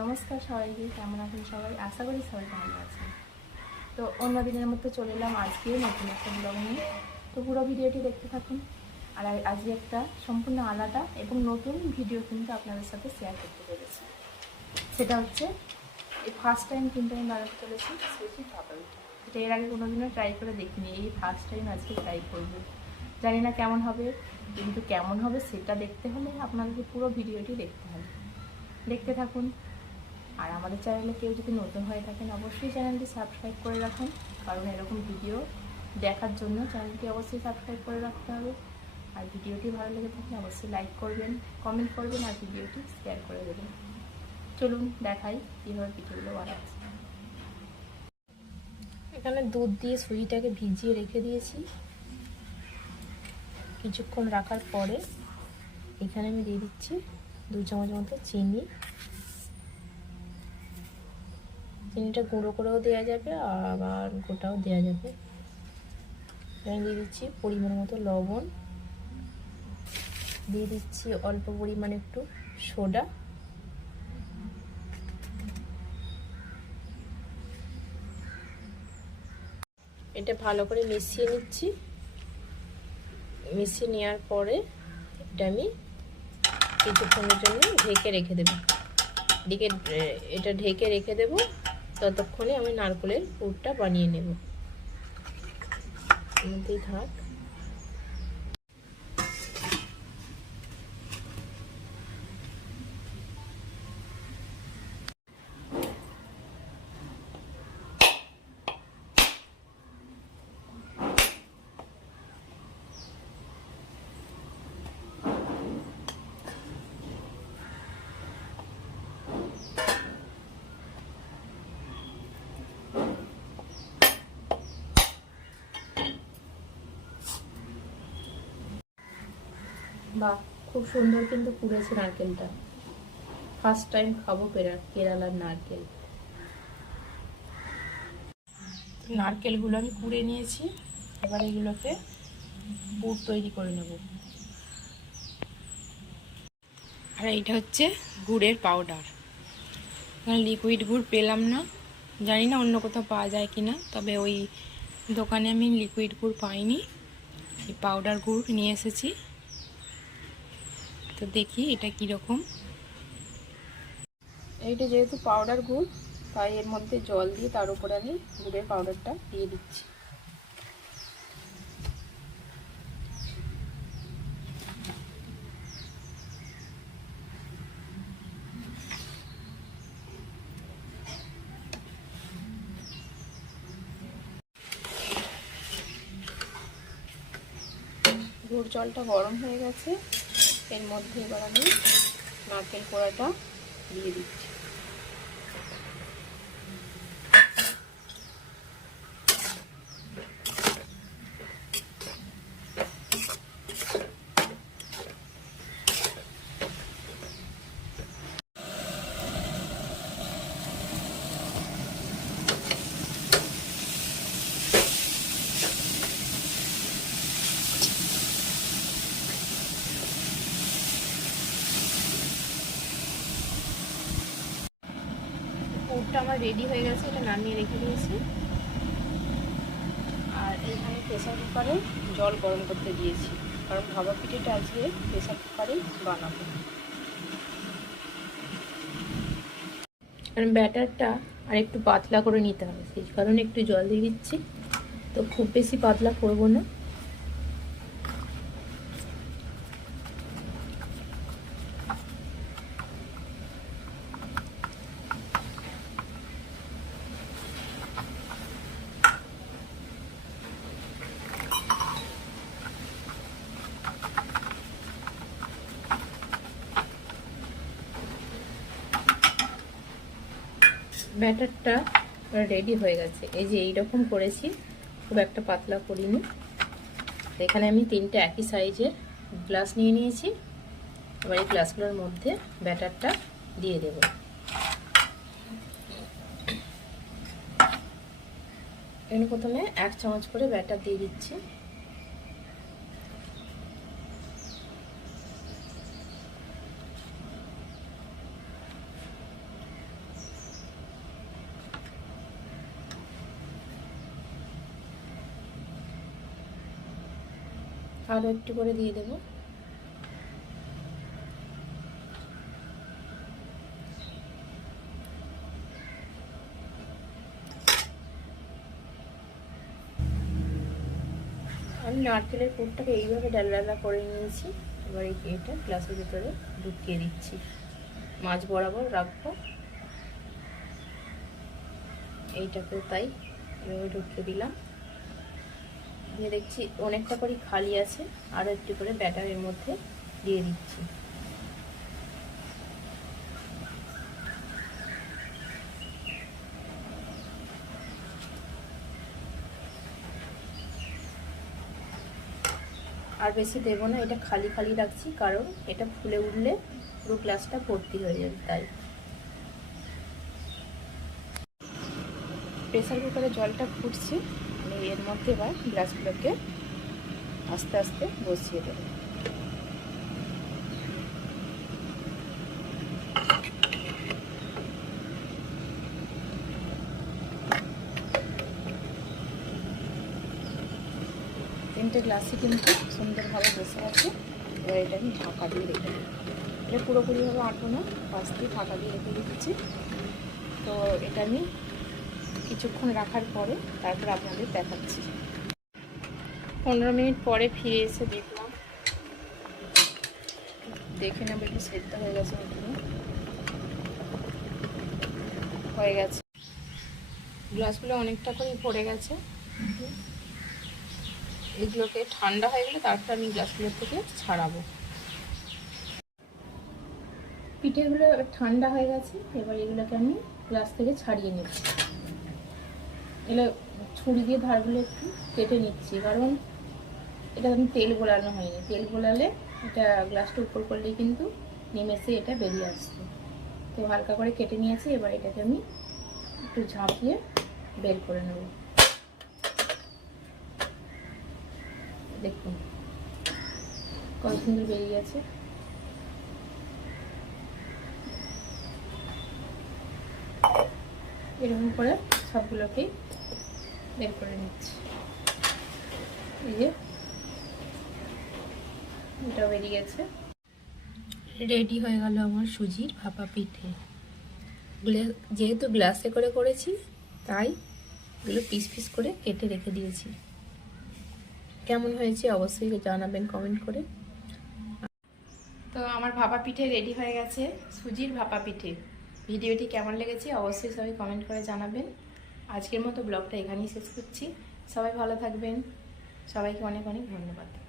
নমস্কার সবাইকে, কেমন আছেন সবাই? আশা করি সবাই ভালো আছেন। তো অন্য দিনের মতো চলে এলাম আজকেও নতুন একটা ব্লগ নিয়ে। তো পুরো ভিডিওটি দেখতে থাকুন। আর আজকে একটা সম্পূর্ণ আলাদা এবং নতুন ভিডিও কিন্তু আপনাদের সাথে শেয়ার করতে চলেছি। সেটা হচ্ছে, এই ফার্স্ট টাইম কিন্তু আমি বানাতে চলেছি সুজি পাপড় এটা এর আগে কোনোদিনও ট্রাই করে দেখিনি। এই ফার্স্ট টাইম আজকে ট্রাই করব। জানি না কেমন হবে, কিন্তু কেমন হবে সেটা দেখতে হলে আপনাদেরকে পুরো ভিডিওটি দেখতে হবে। দেখতে থাকুন। আর আমাদের চ্যানেলে কেউ যদি নতুন হয়ে থাকেন, অবশ্যই চ্যানেলটি সাবস্ক্রাইব করে রাখুন। কারণ এরকম ভিডিও দেখার জন্য চ্যানেলটি অবশ্যই সাবস্ক্রাইব করে রাখতে হবে। আর ভিডিওটি ভালো লেগে থাকলে অবশ্যই লাইক করবেন কমেন্ট করবেন আর ভিডিওটি শেয়ার করে দেবেন। চলুন দেখাই কীভাবে পিঠেগুলো বানাচ্ছি এখানে দুধ দিয়ে সুজিটাকে ভিজিয়ে রেখে দিয়েছি। কিছুক্ষণ রাখার পরে এখানে আমি দিয়ে দিচ্ছি দু চামচ মতো চিনি। চিনিটা গুঁড়ো করেও দেওয়া যাবে আবার গোটাও দেওয়া যাবে। এখানে দিয়ে দিচ্ছি পরিমাণ মতো লবণ। দিয়ে দিচ্ছি অল্প পরিমাণে একটু সোডা। এটা ভালো করে মিশিয়ে নিচ্ছি। মিশিয়ে নেওয়ার পরে এটা আমি কিছুক্ষণের জন্য ঢেকে রেখে দেবো। এটা ঢেকে রেখে দেব। ততক্ষণে আমি নারকলের পুরটা বানিয়ে নেব। আমাদের মধ্যেই থাক বাহ খুব সুন্দর কিন্তু পুড়েছে নারকেলটা। ফার্স্ট টাইম খাব কেরালার নারকেল। নারকেলগুলো আমি কুড়ে নিয়েছি, এবার এগুলোকে পুর তৈরি করে নেব। আর এইটা হচ্ছে গুড়ের পাউডার লিকুইড গুড় পেলাম না, জানি না অন্য কোথাও পাওয়া যায় কি না তবে ওই দোকানে আমি লিকুইড গুড় পাইনি। এই পাউডার গুড় নিয়ে এসেছি। তো দেখি এটা কীরকম এইটা যেহেতু পাউডার গুড়, তাই এর মধ্যে জল দিয়ে তার উপরে আমি গুড়ের পাউডারটা দিয়ে দিচ্ছি। গুড় জলটা গরম হয়ে গেছে। এর মধ্যে এবার আমি নারকেল কোড়াটা দিয়ে দিচ্ছি। আমার রেডি হয়ে গেছে, এটা নামিয়ে রেখে দিয়েছি। আর এইখানে প্রেসার কুকারে জল গরম করতে দিয়েছি। কারণ ভাবা পিঠেটা আজকে প্রেসার কুকারেই বানাবো। কারণ ব্যাটারটা আর একটু পাতলা করে নিতে হবে, সেই কারণে একটু জল দিয়ে দিচ্ছি। তো খুব বেশি পাতলা করব না। ব্যাটারটা রেডি হয়ে গেছে। এই যে এইরকম করেছি, খুব একটা পাতলা করিনি। এখানে আমি তিনটে একই সাইজের গ্লাস নিয়ে নিয়েছি। এবার এই গ্লাসগুলোর মধ্যে ব্যাটারটা দিয়ে দেব। এখানে প্রথমে এক চামচ করে ব্যাটার দিয়ে দিচ্ছি। আরও একটু করে দিয়ে দেবো। আমি নারকেলের পুরটাকে এইভাবে ডালা ডালা করে নিয়েছি। এবার এটা গ্লাসের ভিতরে ঢুকিয়ে দিচ্ছি। মাছ বরাবর রাখব। এইটাকেও তাই এভাবে ঢুকিয়ে দিলাম। দিয়ে দেখছি অনেকটা করে খালি আছে আরও একটু করে ব্যাটারের মধ্যে দিয়ে দিচ্ছি। আর বেশি দেবো না, এটা খালি খালি রাখছি, কারণ এটা ফুলে উঠলে পুরো গ্লাসটা ভর্তি হয়ে যাবে, তাই। প্রেসার কুকারে জলটা ফুটছে। আমি এর মধ্যে এবার গ্লাসগুলোকে আস্তে আস্তে বসিয়ে দেবো। তিনটে গ্লাসই কিন্তু সুন্দরভাবে বসে আছে। এবার এটা আমি ঢাকা দিয়ে রেখে দেবো। এটা পুরোপুরিভাবে আঁটো না, পাশ দিয়ে ঢাকা দিয়ে রেখে দিচ্ছি। তো এটা আমি কিছুক্ষণ রাখার পরে তারপর আপনাদের দেখাচ্ছি। পনেরো মিনিট পরে ফিরে এসে দেখলাম। দেখে নেব একটু সেদ্ধ হয়ে গেছে হয়ে গেছে। গ্লাসগুলো অনেকটা করে পড়ে গেছে। এগুলোকে ঠান্ডা হয়ে গেলে তারপর আমি গ্লাসগুলোর থেকে ছাড়াবো। পিঠেগুলো ঠান্ডা হয়ে গেছে এবার এগুলোকে আমি গ্লাস থেকে ছাড়িয়ে নিচ্ছি এগুলো ছুরি দিয়ে ধারগুলো একটু কেটে নিচ্ছি, কারণ এটা আমি তেল গোলানো হয়নি। তেল গোলালে এটা গ্লাসটা উপর করলেই কিন্তু নিমেষে এটা বেরিয়ে আসতো তো হালকা করে কেটে নিয়েছি, এবার এটাকে আমি একটু ঝাঁপিয়ে বের করে নেব। দেখুন, কত সুন্দর বেরিয়ে গেছে। এরকম করে সবগুলোকেই বের করে নিচ্ছি। এই যে। এটাও বেরিয়ে গেছে। রেডি হয়ে গেল আমার সুজির ভাপা পিঠে। যেহেতু গ্লাসে করে করেছি তাই এগুলো পিস পিস করে কেটে রেখে দিয়েছি। কেমন হয়েছে অবশ্যই জানাবেন কমেন্ট করে। তো আমার ভাপা পিঠে রেডি হয়ে গেছে সুজির ভাপা পিঠে। ভিডিওটি কেমন লেগেছে অবশ্যই সবাই কমেন্ট করে জানাবেন। আজকের মতো ব্লগটা এখানেই শেষ করছি। সবাই ভালো থাকবেন। সবাইকে অনেক অনেক ধন্যবাদ।